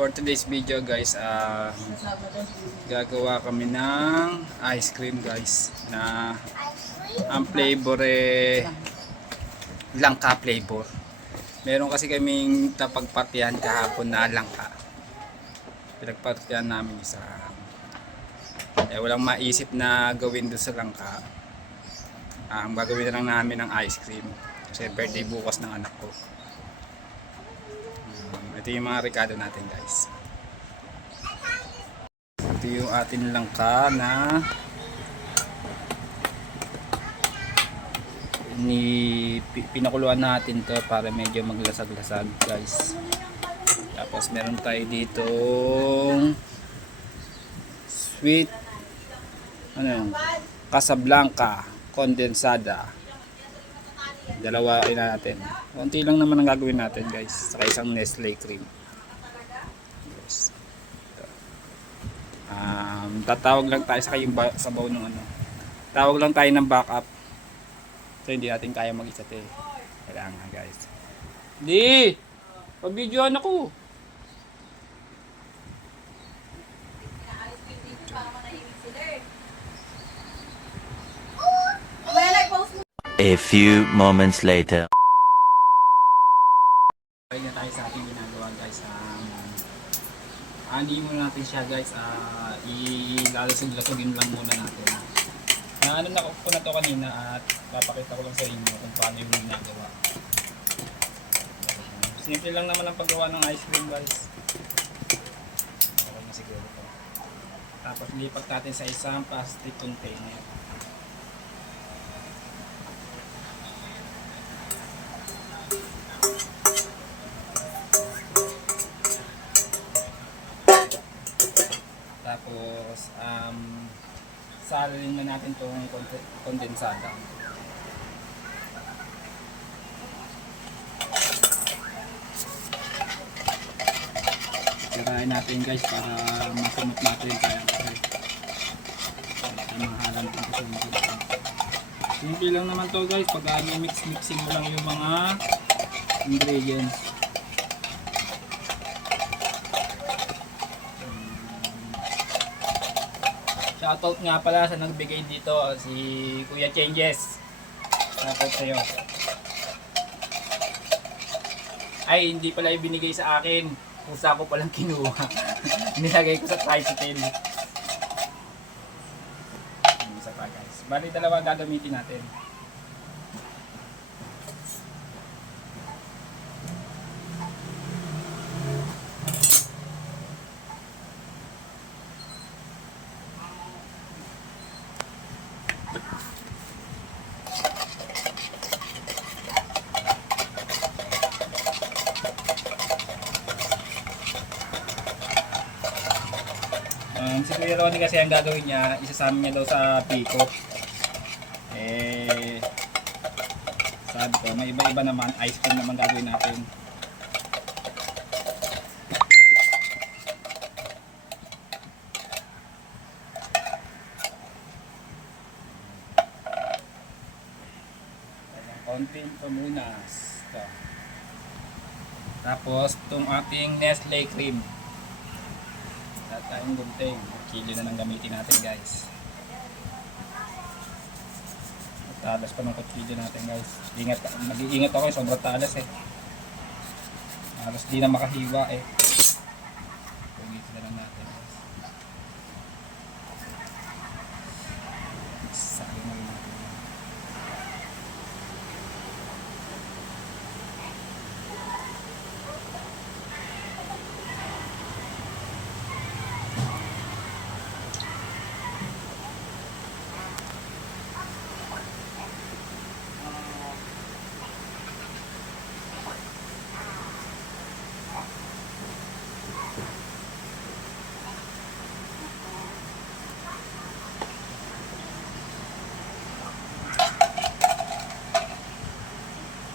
For today's video guys, gagawa kami ng ice cream guys na ang flavor langka flavor. Meron kasi kaming napagpartihan kahapon na langka. Pinagpartihan namin isa. Walang maisip na gawin doon sa langka. Ang gagawin na lang namin ng ice cream. Kasi birthday bukas ng anak ko. Ito yung mga rekado natin guys. Ito yung ating langka na pinakuluan natin to para medyo maglasag-lasag guys. Tapos meron tayo dito sweet Casablanca condensada. Dalawa natin. Konti lang naman ang gagawin natin guys. Saka isang Nestle cream. Yes. Tatawag lang tayo sa yung sabaw ng Tawag lang tayo ng backup. So hindi natin kaya mag-isa te. Kailangan guys. Di! Pa-videoan ako. A few moments later. Balik na tayo sa ating ginagawa guys. Ani muna natin siya guys. Ilalasag-lasagin lang muna natin. Ano na ko na to kanina at papakita ko lang sa inyo kung paano yung ginagawa. Simple lang naman ang paggawa ng ice cream guys. Okay na siguro to. Tapos lipat natin sa isang plastic container. Tapos salin na natin itong kondensada. Sirain natin guys para masunod natin kaya mahalan din kasi simple lang naman to guys pag mixing mo lang yung mga ingredients. Shoutout nga pala sa nagbigay dito si Kuya Changes. Shoutout sa'yo. Ay hindi pala ibinigay sa akin. Kusa ko palang kinuha. Nilagay ko sa tricycle. Isa pa guys. Bali dalawa gagamitin natin. Si Kuya Ronnie kasi ang gagawin niya, isasama niya daw sa pick-up. Sabi ko, may iba-iba naman, ice cream naman gagawin natin. Konting pamunas. Tapos, itong ating Nestle cream. Tayong gunting, kilo na lang gamitin natin guys. Talas pa ng kutsilyo natin guys. Mag-iingat ako sobrang talas halos di na makahiwa Pugitin na lang natin guys. Sabi na lang.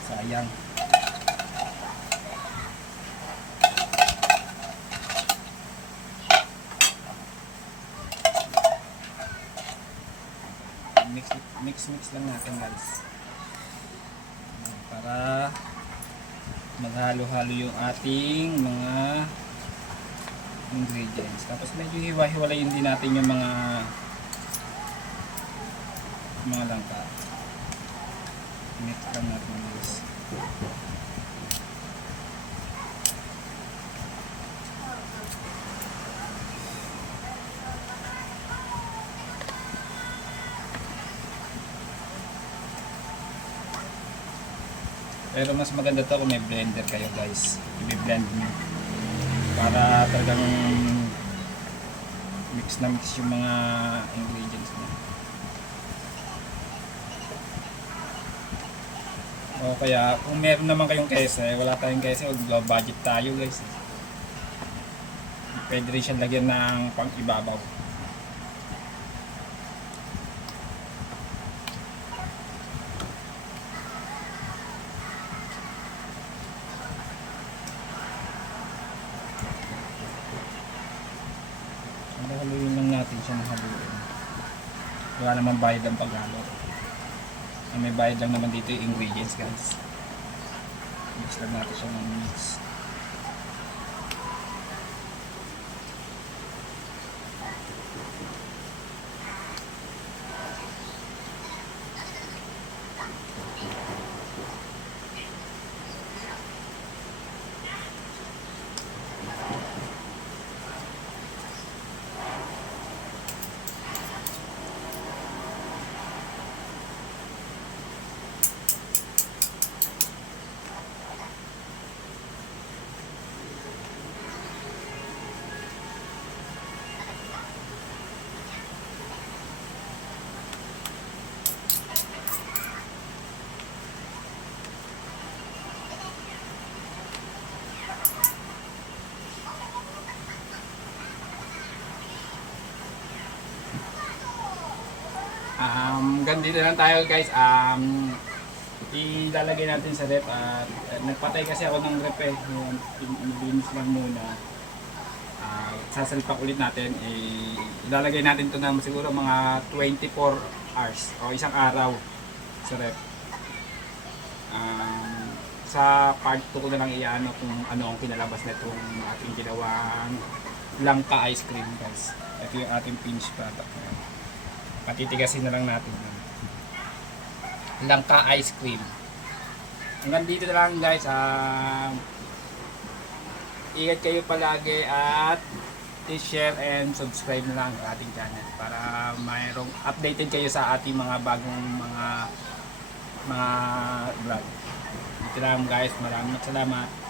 Sayang. Mix lang natin guys. Para maghalo-halo yung ating mga ingredients. Tapos medyo hiwa-hiwalayin din natin yung mga langka. Mix lang natin guys. Pero mas maganda to kung may blender kayo guys. I-blend nyo. Para talagang mix na mix yung mga ingredients nyo. O kaya kung meron naman kayong kese, wala tayong kese, low budget tayo guys. Pwede rin siya lagyan ng pang ibabaw. Haluin lang natin siya ng haluin. Wala naman bayad ang paghalo. May bayad lang naman dito yung ingredients guys. Mix lang natin siya ng mix. Ganito lang tayo guys. Ilalagay natin sa rep at nagpatay kasi ako ng rep eh. Ilinis lang muna. Sasalpak ulit natin. Ilalagay natin ito na siguro mga 24 hours o isang araw sa rep. Sa part 2 ko na lang iano kung ano ang pinalabas na itong ating ginawang langka ice cream guys. Ito yung ating finished product. Patitigasin na lang natin langka ice cream. Hanggang dito na lang guys. Ingat kayo palagi at i-share and subscribe na lang ang ating channel para mayroong updated kayo sa ating mga bagong mga vlog. Dito lang guys. Maraming salamat.